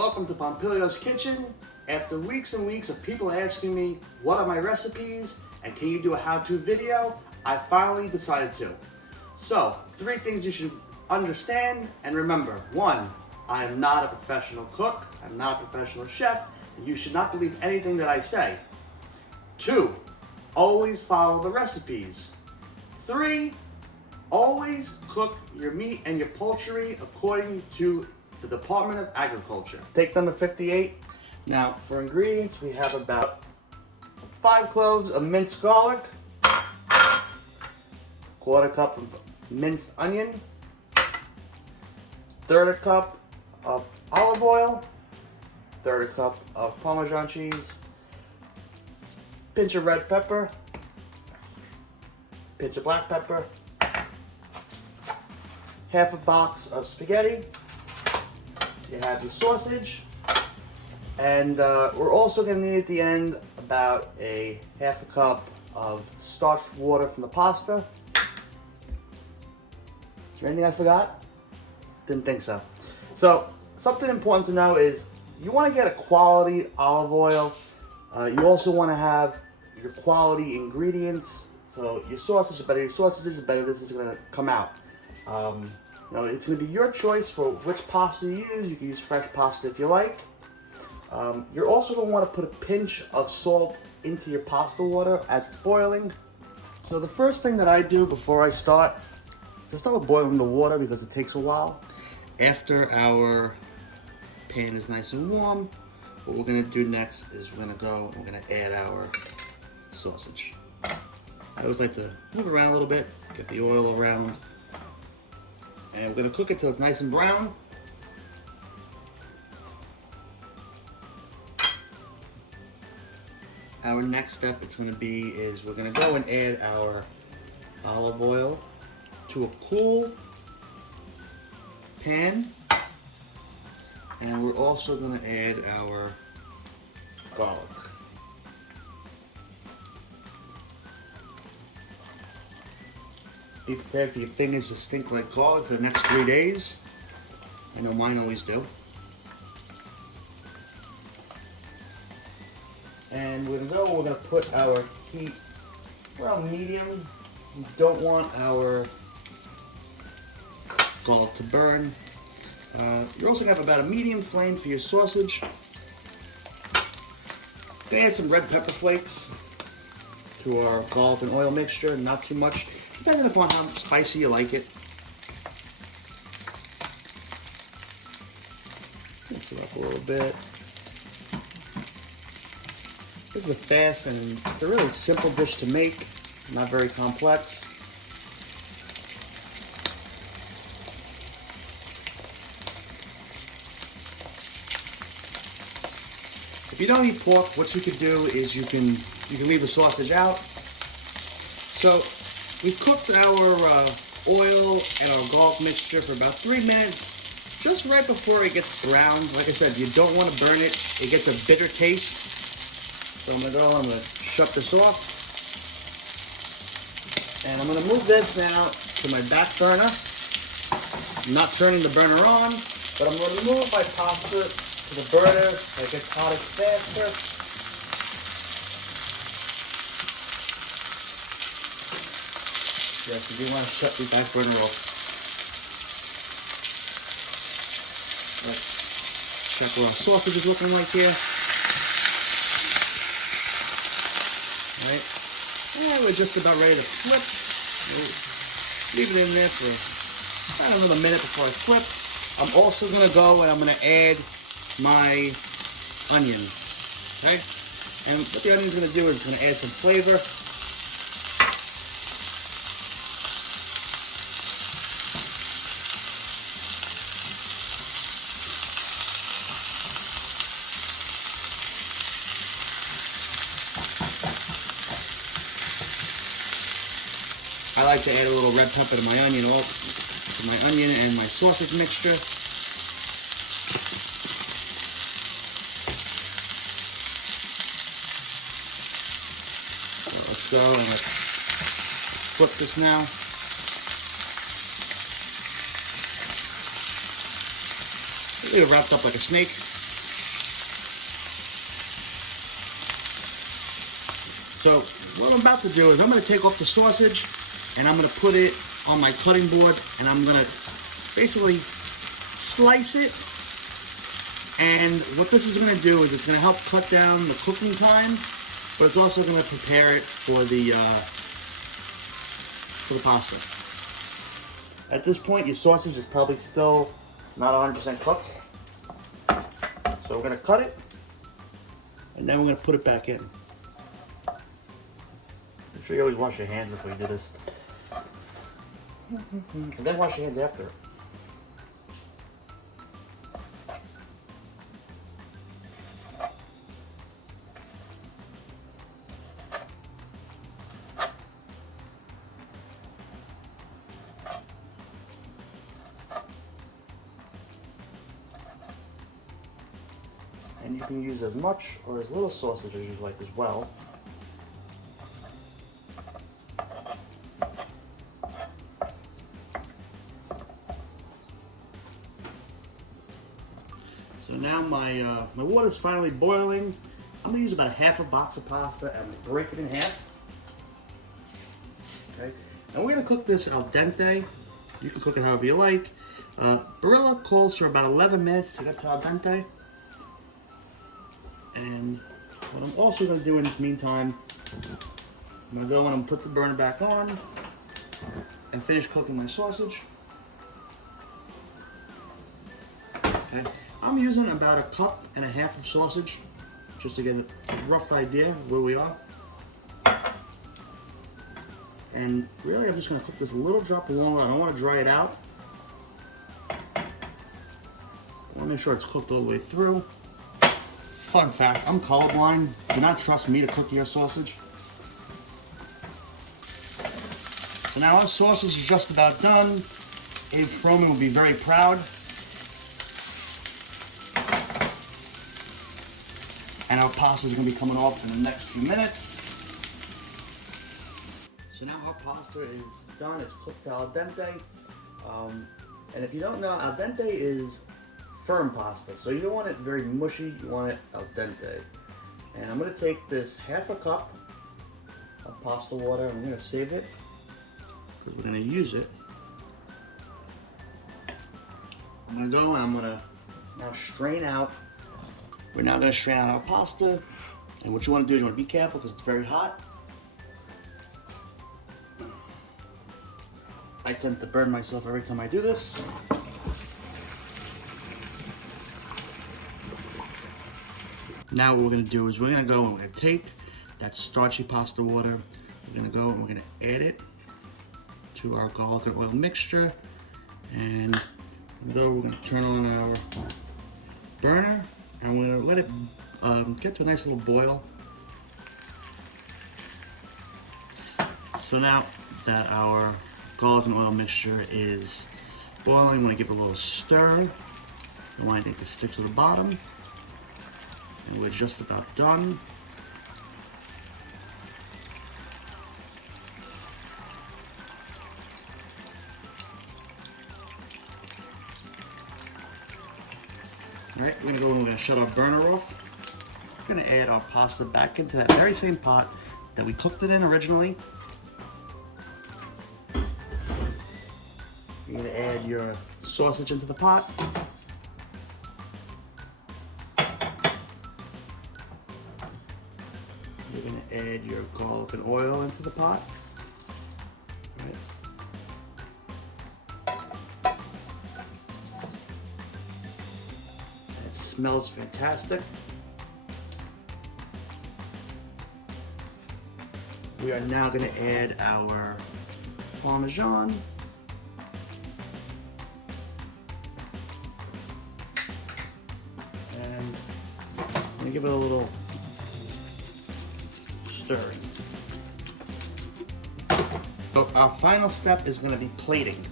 Welcome to Pompilio's Kitchen. After weeks and weeks of people asking me, what are my recipes and can you do a how-to video, I finally decided to. So, 3 things you should understand and remember. 1, I am not a professional cook, I'm not a professional chef, and you should not believe anything that I say. 2, always follow the recipes. 3, always cook your meat and your poultry according to the Department of Agriculture. Take number 58. Now, for ingredients, we have about 5 cloves of minced garlic, 1/4 cup of minced onion, 1/3 cup of olive oil, 1/3 cup of Parmesan cheese, pinch of red pepper, pinch of black pepper, half a box of spaghetti. You have your sausage, and we're also going to need at the end about a half a cup of starched water from the pasta. Is there anything I forgot? Didn't think so. So something important to know is you want to get a quality olive oil. You also want to have your quality ingredients. So your sausage, the better your sausage is, the better this is going to come out. It's going to be your choice for which pasta you use. You can use fresh pasta if you like. You're also going to want to put a pinch of salt into your pasta water as it's boiling. So the first thing that I do before I start is I start with boiling the water because it takes a while. After our pan is nice and warm, what we're going to do next is we're going to add our sausage. I always like to move it around a little bit, get the oil around. And we're going to cook it till it's nice and brown. Our next step is going to be we're going to go and add our olive oil to a cool pan. And we're also going to add our garlic. Be prepared for your fingers to stink like garlic for the next 3 days. I know mine always do. And we're going to put our heat around medium. We don't want our garlic to burn. You're also going to have about a medium flame for your sausage. Then add some red pepper flakes to our garlic and oil mixture, not too much, depending upon how spicy you like it. Mix it up a little bit. This is a fast and it's a really simple dish to make, not very complex. If you don't eat pork, what you could do is you can leave the sausage out. So we cooked our oil and our garlic mixture for about 3 minutes, just right before it gets brown. Like I said, you don't want to burn it. It gets a bitter taste. So I'm going to shut this off. And I'm going to move this now to my back burner. I'm not turning the burner on, but I'm going to move my pasta to the burner so it gets hotter faster. Yes, you do want to shut the back burner off. Let's check what our sausage is looking like here. Alright. And we're just about ready to flip. We'll leave it in there for about another minute before I flip. I'm also going to go and I'm going to add my onion. Okay? And what the onion is going to do is it's going to add some flavor. I like to add a little red pepper to my onion, and my sausage mixture. So let's go and let's flip this now. Leave it wrapped up like a snake. So what I'm about to do is I'm going to take off the sausage and I'm going to put it on my cutting board and I'm going to basically slice it. And what this is going to do is it's going to help cut down the cooking time, but it's also going to prepare it for the pasta. At this point, your sausage is probably still not 100% cooked. So we're going to cut it, and then we're going to put it back in. Make sure you always wash your hands before you do this. And then wash your hands after. And you can use as much or as little sausage as you like as well. So now my water's finally boiling. I'm gonna use about half a box of pasta and break it in half. Okay, and we're gonna cook this al dente. You can cook it however you like. Barilla calls for about 11 minutes to get to al dente. And what I'm also going to do in this meantime, I'm going to go and put the burner back on and finish cooking my sausage. Okay. I'm using about 1.5 cups of sausage just to get a rough idea of where we are. And really I'm just going to cook this a little drop longer. I don't want to dry it out. I want to make sure it's cooked all the way through. Fun fact, I'm colorblind. Do not trust me to cook your sausage. So now our sausage is just about done. Abe Froman will be very proud. And our pasta is going to be coming off in the next few minutes. So now our pasta is done. It's cooked al dente. And if you don't know, al dente is firm pasta, so you don't want it very mushy, you want it al dente. And I'm going to take this 1/2 cup of pasta water and I'm going to save it because we're going to use it. I'm going to go and I'm going to now strain out. We're now going to strain out our pasta, and what you want to do is you want to be careful because it's very hot. I tend to burn myself every time I do this. Now what we're going to do is we're going to go and we're going to take that starchy pasta water, we're going to go and we're going to add it to our garlic and oil mixture, and we're going to turn on our burner and we're going to let it get to a nice little boil. So now that our garlic and oil mixture is boiling, I'm going to give it a little stir. You want it to stick to the bottom. And we're just about done. Alright, we're going to go and we're going to shut our burner off. We're going to add our pasta back into that very same pot that we cooked it in originally. You're going to add your sausage into the pot. You're going to add your garlic and oil into the pot. Right. It smells fantastic. We are now going to add our Parmesan. And I'm going to give it a little stirring. So our final step is going to be plating.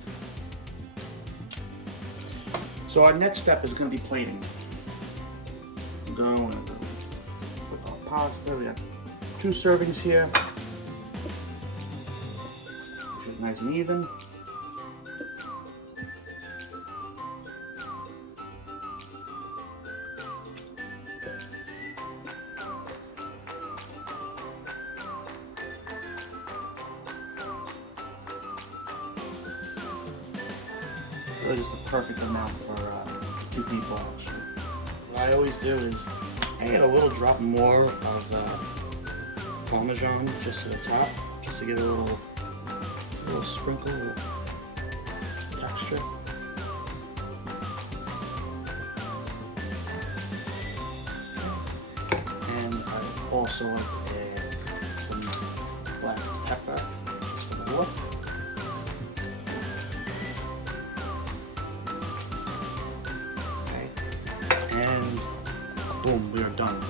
So our next step is going to be plating. Go and put our pasta. We got 2 servings here, which is nice and even. really just the perfect amount for 2 people actually. What I always do is I add a little drop more of Parmesan just to the top, just to give it a little sprinkle, a little texture. And I also like to add some black pepper just for the look. Okay. And boom, we are done.